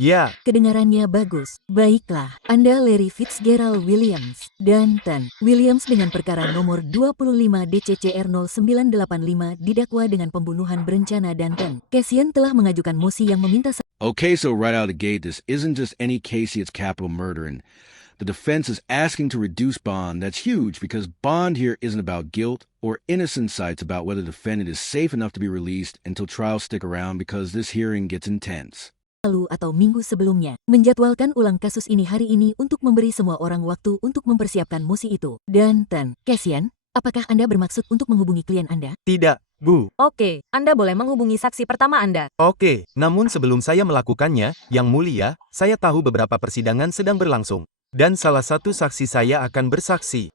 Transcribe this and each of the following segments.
Ya, Kedengarannya bagus. Baiklah, Anda Larry Fitzgerald Williams, Danton Williams dengan perkara nomor 25 DCCR 0985 didakwa dengan pembunuhan berencana Danton. Cassian telah mengajukan mosi yang meminta Okay, so right out of the gate, this isn't just any case, it's capital murder, and the defense is asking to reduce bond. That's huge because bond here isn't about guilt or innocence. It's about whether the defendant is safe enough to be released until trials stick around because this hearing gets intense. lalu atau minggu sebelumnya, menjadwalkan ulang kasus ini hari ini untuk memberi semua orang waktu untuk mempersiapkan mosi itu. Danton, Cassian, apakah Anda bermaksud untuk menghubungi klien Anda? tidak, Bu. Oke, Anda boleh menghubungi saksi pertama Anda. Oke, namun sebelum saya melakukannya, Yang Mulia, saya tahu beberapa persidangan sedang berlangsung. Dan salah satu saksi saya akan bersaksi.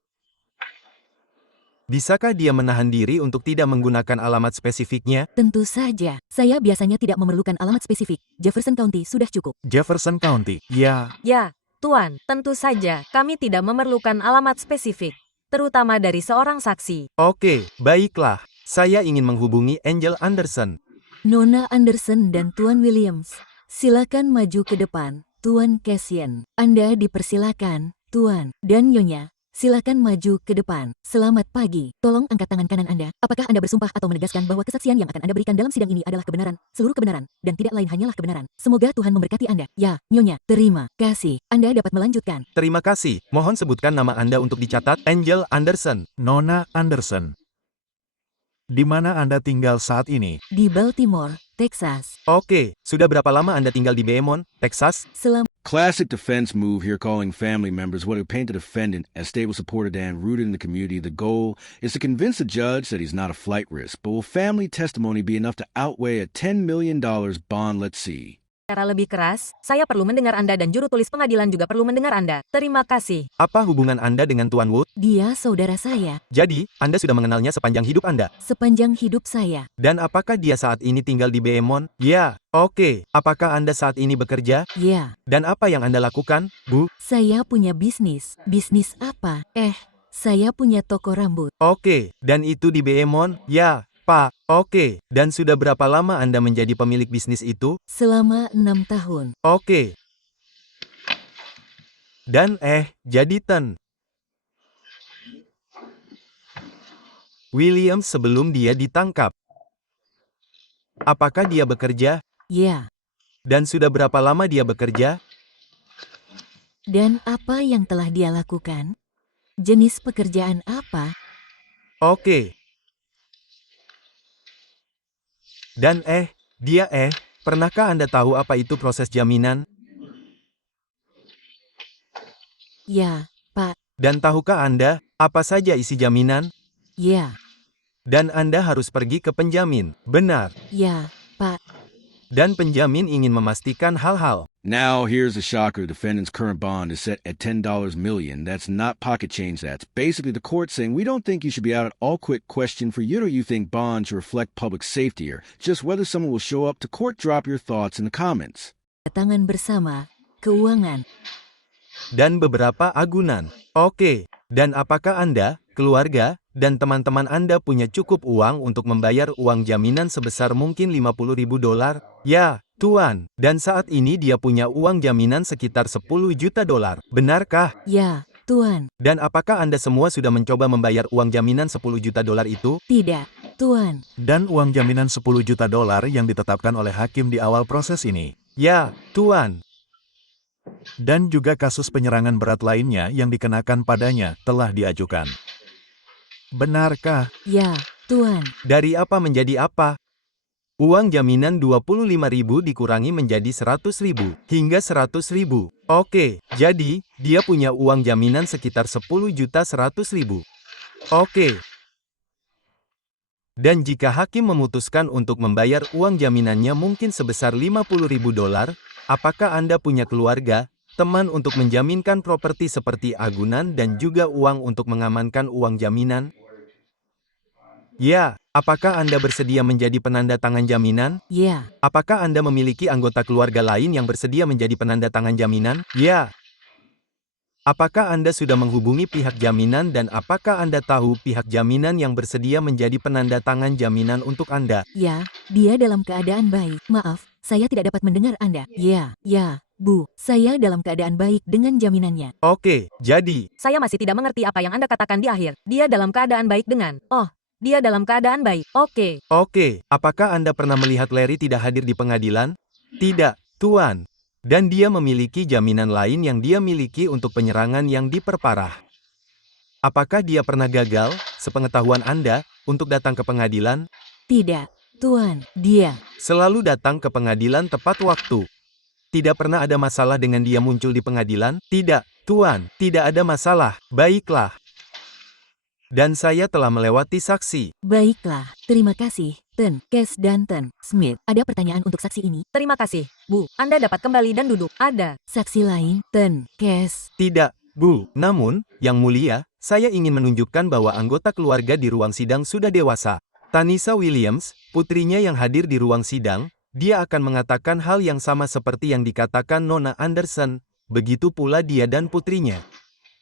Bisakah dia menahan diri untuk tidak menggunakan alamat spesifiknya? Tentu saja. Saya biasanya tidak memerlukan alamat spesifik. Jefferson County sudah cukup. Jefferson County. Ya, Ya, Tuan, tentu saja kami tidak memerlukan alamat spesifik, terutama dari seorang saksi. oke, baiklah. Saya ingin menghubungi Angel Anderson. Nona Anderson dan Tuan Williams, silakan maju ke depan. Tuan Cassian, Anda dipersilakan. Tuan dan Nyonya, silakan maju ke depan. Selamat pagi. Tolong angkat tangan kanan Anda. Apakah Anda bersumpah atau menegaskan bahwa kesaksian yang akan Anda berikan dalam sidang ini adalah kebenaran, seluruh kebenaran, dan tidak lain hanyalah kebenaran? Semoga Tuhan memberkati Anda. Ya, Nyonya. Terima kasih. Anda dapat melanjutkan. Terima kasih. Mohon sebutkan nama Anda untuk dicatat. Angel Anderson. Nona Anderson. Di mana Anda tinggal saat ini? Di Baltimore, Texas. Oke, sudah berapa lama Anda tinggal di Beaumont, Texas? Selama Classic defense move here, calling family members what would paint the defendant as stable, supported, and rooted in the community. The goal is to convince the judge that he's not a flight risk. But will family testimony be enough to outweigh a $10 million bond? Let's see. Secara lebih keras, saya perlu mendengar Anda dan juru tulis pengadilan juga perlu mendengar Anda. Terima kasih. Apa hubungan Anda dengan Tuan Wood? dia saudara saya, Jadi, Anda sudah mengenalnya sepanjang hidup Anda. sepanjang hidup saya. Dan apakah dia saat ini tinggal di Beaumont? Ya, oke. Apakah Anda saat ini bekerja? Ya, Dan apa yang Anda lakukan, Bu? saya punya bisnis. Bisnis apa? Saya punya toko rambut. Oke, dan itu di Beaumont? Ya, Pak. Oke, dan sudah berapa lama Anda menjadi pemilik bisnis itu? Selama 6 tahun. Oke. Dan jadi Tan William sebelum dia ditangkap. Apakah dia bekerja? Ya, Dan sudah berapa lama dia bekerja? dan apa yang telah dia lakukan? Jenis pekerjaan apa? Oke. Dan dia pernahkah Anda tahu apa itu proses jaminan? Ya, Pak. Dan tahukah Anda apa saja isi jaminan? Ya, Dan Anda harus pergi ke penjamin, benar. ya, Pak. Dan penjamin ingin memastikan hal-hal. Now, here's the shocker. The defendant's current bond is set at $10 million. That's not pocket change. That's basically the court saying, we don't think you should be out at all. Quick question for you. Do you think bonds should reflect public safety, or just whether someone will show up to court? Drop your thoughts in the comments. Tangan bersama, keuangan. Dan beberapa agunan. Oke. Dan apakah Anda, keluarga, dan teman-teman Anda punya cukup uang untuk membayar uang jaminan sebesar mungkin $50.000? Ya, Tuan. Dan saat ini dia punya uang jaminan sekitar $10 juta. Benarkah? Ya, Tuan. Dan apakah Anda semua sudah mencoba membayar uang jaminan $10 juta itu? Tidak, Tuan. Dan uang jaminan $10 juta yang ditetapkan oleh hakim di awal proses ini. Ya, Tuan. Dan juga kasus penyerangan berat lainnya yang dikenakan padanya telah diajukan. Benarkah? Ya, Tuan. Dari apa menjadi apa? Uang jaminan 25.000 dikurangi menjadi 100.000 hingga 100.000. Oke, jadi dia punya uang jaminan sekitar 10.100.000. Oke. Dan jika hakim memutuskan untuk membayar uang jaminannya mungkin sebesar $50.000, apakah Anda punya keluarga, teman untuk menjaminkan properti seperti agunan dan juga uang untuk mengamankan uang jaminan? Ya, apakah Anda bersedia menjadi penanda tangan jaminan? Ya, Apakah Anda memiliki anggota keluarga lain yang bersedia menjadi penanda tangan jaminan? Ya. Apakah Anda sudah menghubungi pihak jaminan dan apakah Anda tahu pihak jaminan yang bersedia menjadi penanda tangan jaminan untuk Anda? ya, dia dalam keadaan baik. Maaf, Saya tidak dapat mendengar Anda. Ya, Bu. Saya dalam keadaan baik dengan jaminannya. Oke, jadi, Saya masih tidak mengerti apa yang Anda katakan di akhir. Dia dalam keadaan baik dengan... Oh, dia dalam keadaan baik. Oke. apakah Anda pernah melihat Larry tidak hadir di pengadilan? Tidak, Tuan. Dan dia memiliki jaminan lain yang dia miliki untuk penyerangan yang diperparah. Apakah dia pernah gagal, sepengetahuan Anda, untuk datang ke pengadilan? Tidak, Tuan. Dia. Selalu datang ke pengadilan tepat waktu. Tidak pernah ada masalah dengan dia muncul di pengadilan? Tidak, Tuan. Tidak ada masalah. Baiklah. Dan saya telah melewati saksi. Baiklah. Terima kasih, Ten, Cass dan Ten, Smith. Ada pertanyaan untuk saksi ini? Terima kasih, Bu. Anda dapat kembali dan duduk. Ada. Saksi lain, Ten, Cass. Tidak, Bu. Namun, Yang Mulia, saya ingin menunjukkan bahwa anggota keluarga di ruang sidang sudah dewasa. Tanissa Williams, putrinya yang hadir di ruang sidang, dia akan mengatakan hal yang sama seperti yang dikatakan Nona Anderson, begitu pula dia dan putrinya.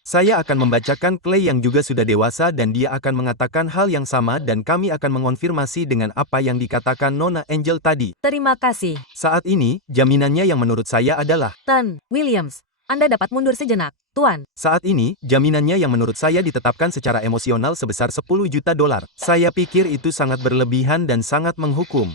Saya akan membacakan Clay yang juga sudah dewasa dan dia akan mengatakan hal yang sama dan kami akan mengonfirmasi dengan apa yang dikatakan Nona Angel tadi. Terima kasih. Saat ini, jaminannya yang menurut saya adalah, Ten, Williams. Anda dapat mundur sejenak, Tuan. saat ini, jaminannya yang menurut saya ditetapkan secara emosional sebesar 10 juta dolar. Saya pikir itu sangat berlebihan dan sangat menghukum.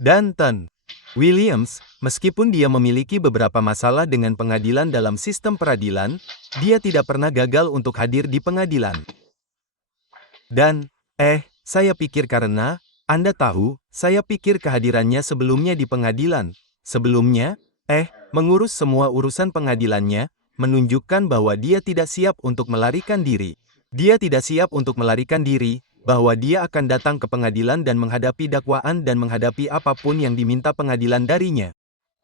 Dan Ten Williams, meskipun dia memiliki beberapa masalah dengan pengadilan dalam sistem peradilan, dia tidak pernah gagal untuk hadir di pengadilan. Dan, saya pikir karena, Anda tahu, saya pikir kehadirannya sebelumnya di pengadilan, sebelumnya, mengurus semua urusan pengadilannya, menunjukkan bahwa dia tidak siap untuk melarikan diri. Dia tidak siap untuk melarikan diri, bahwa dia akan datang ke pengadilan dan menghadapi dakwaan dan menghadapi apapun yang diminta pengadilan darinya.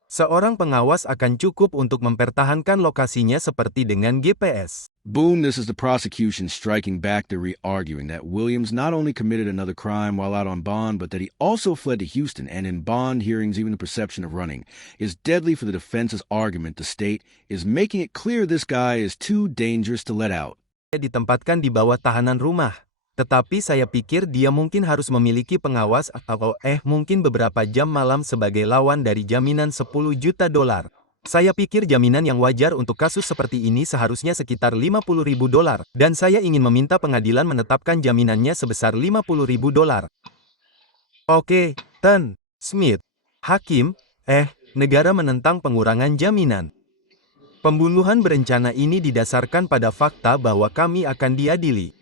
Seorang pengawas akan cukup untuk mempertahankan lokasinya seperti dengan GPS. Boom, this is the prosecution striking back to re-arguing that Williams not only committed another crime while out on bond, but that he also fled to Houston, and in bond hearings even the perception of running is deadly for the defense's argument the state is making it clear this guy is too dangerous to let out. Ditempatkan di bawah tahanan rumah. Tetapi saya pikir dia mungkin harus memiliki pengawas atau mungkin beberapa jam malam sebagai lawan dari jaminan 10 juta dolar. Saya pikir jaminan yang wajar untuk kasus seperti ini seharusnya sekitar 50.000 dolar, dan saya ingin meminta pengadilan menetapkan jaminannya sebesar 50.000 dolar. Oke, Ten Smith. Hakim, negara menentang pengurangan jaminan. Pembunuhan berencana ini didasarkan pada fakta bahwa kami akan diadili.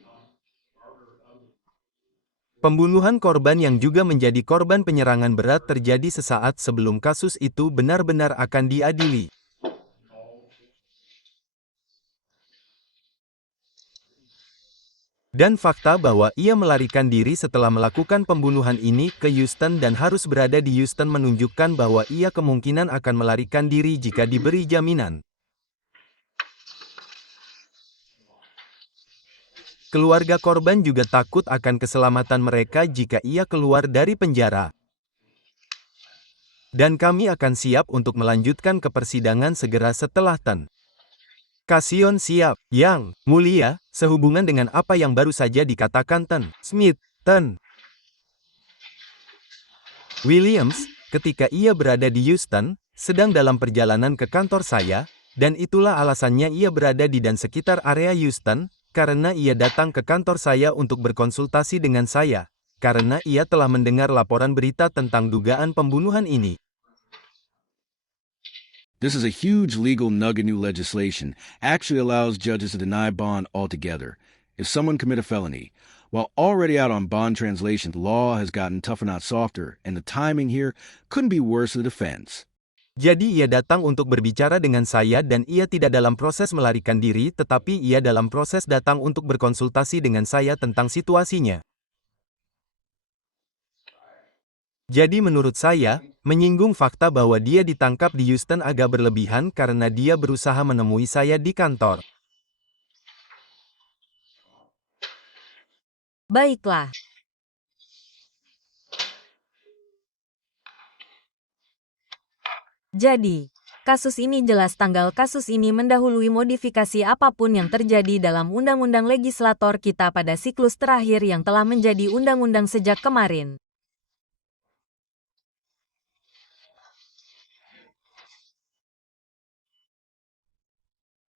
Pembunuhan korban yang juga menjadi korban penyerangan berat terjadi sesaat sebelum kasus itu benar-benar akan diadili. Dan fakta bahwa ia melarikan diri setelah melakukan pembunuhan ini ke Houston dan harus berada di Houston menunjukkan bahwa ia kemungkinan akan melarikan diri jika diberi jaminan. Keluarga korban juga takut akan keselamatan mereka jika ia keluar dari penjara. Dan kami akan siap untuk melanjutkan ke persidangan segera setelah Ten Casion siap. Yang Mulia, sehubungan dengan apa yang baru saja dikatakan Ten Smith, Ten Williams, ketika ia berada di Houston, sedang dalam perjalanan ke kantor saya, dan itulah alasannya ia berada di dan sekitar area Houston, karena ia datang ke kantor saya untuk berkonsultasi dengan saya, karena ia telah mendengar laporan berita tentang dugaan pembunuhan ini. This is a huge legal nugget. New legislation actually allows judges to deny bond altogether if someone commit a felony. While already out on bond translation, the law has gotten tougher not softer, and the timing here couldn't be worse for the defense. Jadi ia datang untuk berbicara dengan saya dan ia tidak dalam proses melarikan diri tetapi ia dalam proses datang untuk berkonsultasi dengan saya tentang situasinya. Jadi menurut saya, menyinggung fakta bahwa dia ditangkap di Houston agak berlebihan karena dia berusaha menemui saya di kantor. Baiklah. Jadi, kasus ini jelas tanggal kasus ini mendahului modifikasi apapun yang terjadi dalam undang-undang legislator kita pada siklus terakhir yang telah menjadi undang-undang sejak kemarin.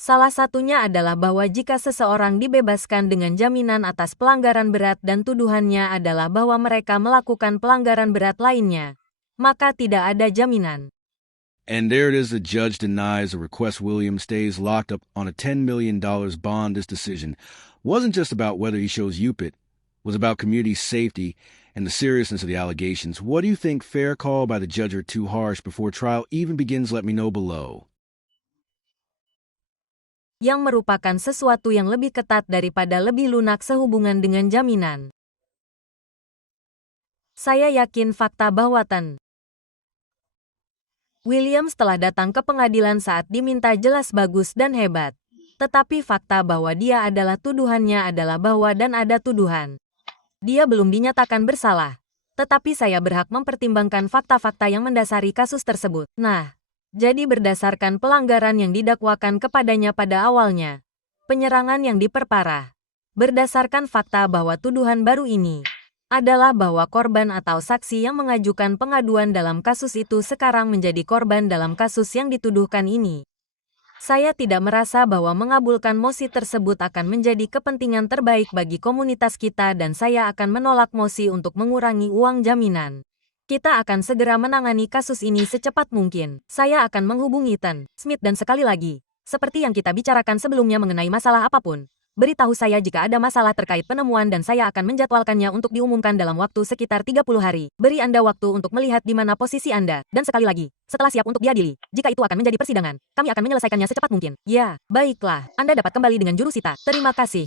Salah satunya adalah bahwa jika seseorang dibebaskan dengan jaminan atas pelanggaran berat dan tuduhannya adalah bahwa mereka melakukan pelanggaran berat lainnya, maka tidak ada jaminan. And there it is, the judge denies a request Williams stays locked up on a $10 million bond. This decision wasn't just about whether he shows UPIT, it was about community safety and the seriousness of the allegations. What do you think? Fair call by the judge or too harsh? Before trial even begins, let me know below. Yang merupakan sesuatu yang lebih ketat daripada lebih lunak sehubungan dengan jaminan. Saya yakin fakta bahwa Williams telah datang ke pengadilan saat diminta jelas bagus dan hebat. Tetapi fakta bahwa dia adalah tuduhannya adalah bahwa dan ada tuduhan. Dia belum dinyatakan bersalah. Tetapi saya berhak mempertimbangkan fakta-fakta yang mendasari kasus tersebut. Nah, jadi berdasarkan pelanggaran yang didakwakan kepadanya pada awalnya, penyerangan yang diperparah, berdasarkan fakta bahwa tuduhan baru ini adalah bahwa korban atau saksi yang mengajukan pengaduan dalam kasus itu sekarang menjadi korban dalam kasus yang dituduhkan ini. Saya tidak merasa bahwa mengabulkan mosi tersebut akan menjadi kepentingan terbaik bagi komunitas kita dan saya akan menolak mosi untuk mengurangi uang jaminan. Kita akan segera menangani kasus ini secepat mungkin. Saya akan menghubungi Smith dan sekali lagi, seperti yang kita bicarakan sebelumnya mengenai masalah apapun, beritahu saya jika ada masalah terkait penemuan dan saya akan menjadwalkannya untuk diumumkan dalam waktu sekitar 30 hari. Beri Anda waktu untuk melihat di mana posisi Anda. Dan sekali lagi, setelah siap untuk diadili, jika itu akan menjadi persidangan, kami akan menyelesaikannya secepat mungkin. Ya, baiklah. Anda dapat kembali dengan jurusita. Terima kasih.